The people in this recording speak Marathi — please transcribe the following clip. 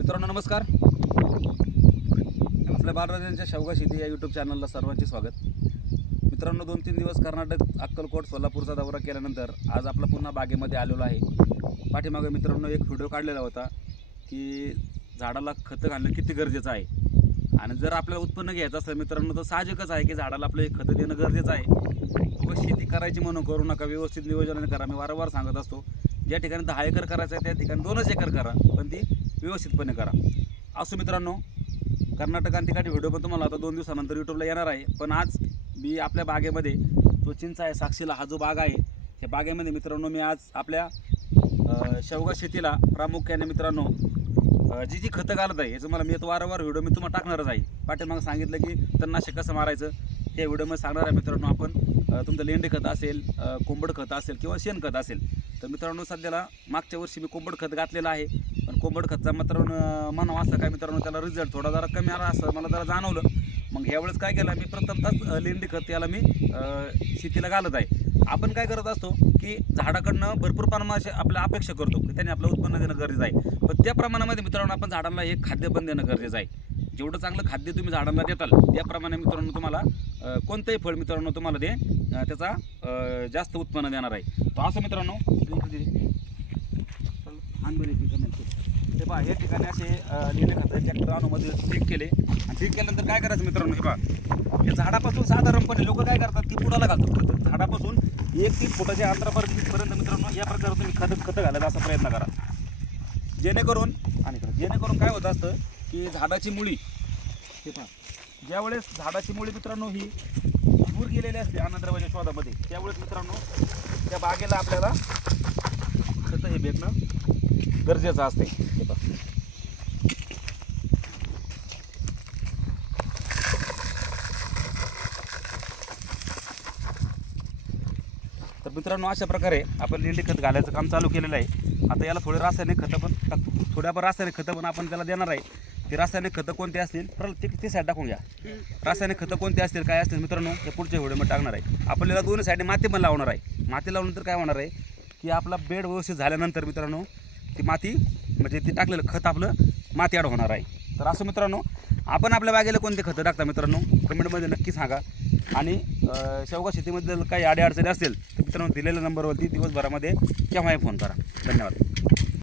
मित्रांनो नमस्कार. आपल्या बालराजांच्या शेवगा शेती या यूट्यूब चॅनलला सर्वांचे स्वागत. मित्रांनो दोन तीन दिवस कर्नाटक अक्कलकोट सोलापूरचा दौरा केल्यानंतर आज आपला पुन्हा बागेमध्ये आलेलो आहे. पाठीमागे मित्रांनो एक व्हिडिओ काढलेला होता की झाडाला खतं घालणं किती गरजेचं आहे. आणि जर आपल्याला उत्पन्न घ्यायचं असेल मित्रांनो तर साहजिकच आहे की झाडाला आपलं खतं देणं गरजेचं आहे. व शेती करायची म्हणून करू नका व्यवस्थित नियोजनाने करा. मी वारंवार सांगत असतो ज्या ठिकाणी दहा एकर करायचं आहे त्या ठिकाणी दोनच एकर करा. पण ती व्यवस्थितपणे करा. असो मित्रांनो कर्नाटक आणि व्हिडिओ पण तुम्हाला आता दोन दिवसानंतर यूट्यूबला येणार आहे. पण आज मी आपल्या बागेमध्ये जो चिंच आहे साक्षीला हा जो बाग आहे त्या बागेमध्ये मित्रांनो मी आज आपल्या शेवगा शेतीला प्रामुख्याने मित्रांनो जी जी खतं घालत आहे याचं मला मी आता वारंवार व्हिडिओ मी तुम्हाला टाकणारच आहे. पाठीमागं सांगितलं की तणनाशक कसं मारायचं हे व्हिडिओमध्ये सांगणार आहे मित्रांनो आपण. तुमचं लेंडे खत असेल कोंबड खत असेल किंवा शेणखत असेल तर मित्रांनो सध्याला मागच्या वर्षी मी कोंबड खत घातलेलं आहे. पण कोंबड खतचा मित्रांनो म्हणावा असं काय मित्रांनो त्याला रिझल्ट थोडा जरा कमी आला असं मला जरा जाणवलं. मग यावेळेस काय केलं मी प्रथमतच लेंडी खत याला मी शेतीला घालत आहे. आपण काय करत असतो की झाडाकडनं भरपूर प्रमाणात आपल्या अपेक्षा करतो की त्याने आपलं उत्पन्न देणं गरजेचं आहे. पण त्या प्रमाणामध्ये मित्रांनो आपण झाडांना हे खाद्य पण देणं गरजेचं आहे. जेवढं चांगलं खाद्य तुम्ही झाडांना देताल त्याप्रमाणे मित्रांनो तुम्हाला कोणतंही फळ मित्रांनो तुम्हाला ते त्याचा जास्त उत्पन्न देणार आहे. तर असं मित्रांनो हे पहा हे ठिकाणी असे लिहिले खातं ट्रॅक्टर अनुमध्ये ठीक केले. आणि ठीक केल्यानंतर काय करायचं मित्रांनो हे पहा. हे झाडापासून साधारणपणे लोक काय करतात की पुढाला घालतात झाडापासून एक तीन फुटाच्या अंतरापर्यंत मित्रांनो या प्रकारे तुम्ही खतं खतं घालायचा असा प्रयत्न करा. जेणेकरून आणि जेणेकरून काय होत असतं की झाडाची मुळी हे पहा. ज्यावेळेस झाडाची मुळी मित्रांनो ही दूर गेलेली असते अन्नद्रव्याच्या शोधामध्ये त्यावेळेस मित्रांनो त्या बागेला आपल्याला खतं हे भेटणं गरजेचं असते. हे तर मित्रांनो अशा प्रकारे आपण लेंडी खत घालायचं काम चालू केलेलं आहे. आता याला थोडे रासायनिक खतं पण थोड्याफार रासायनिक खतं पण आपण त्याला देणार आहे. ते रासायनिक खतं कोणते असतील? तर ते साईड टाकून घ्या. रासायनिक खतं कोणते असतील काय असतील? मित्रांनो ते पुढच्या व्हिडिओमध्ये टाकणार आहे. आपल्याला दोन्ही साईडने माती पण लावणार आहे. माती लावल्यानंतर काय होणार आहे? की आपला बेड व्यवस्थित झाल्यानंतर मित्रांनो ती माती म्हणजे ती टाकलेलं खत आपलं माती आड होणार आहे. तर असं मित्रांनो आपण आपल्या बागेला कोणते खतं टाकता मित्रांनो? कमेंटमध्ये नक्की सांगा. आणि शेवगा शेतीमधील काही अडीअडचणी असतील तर मित्रांनो दिलेल्या नंबरवरती दिवसभरामध्ये केव्हाही फोन करा. धन्यवाद.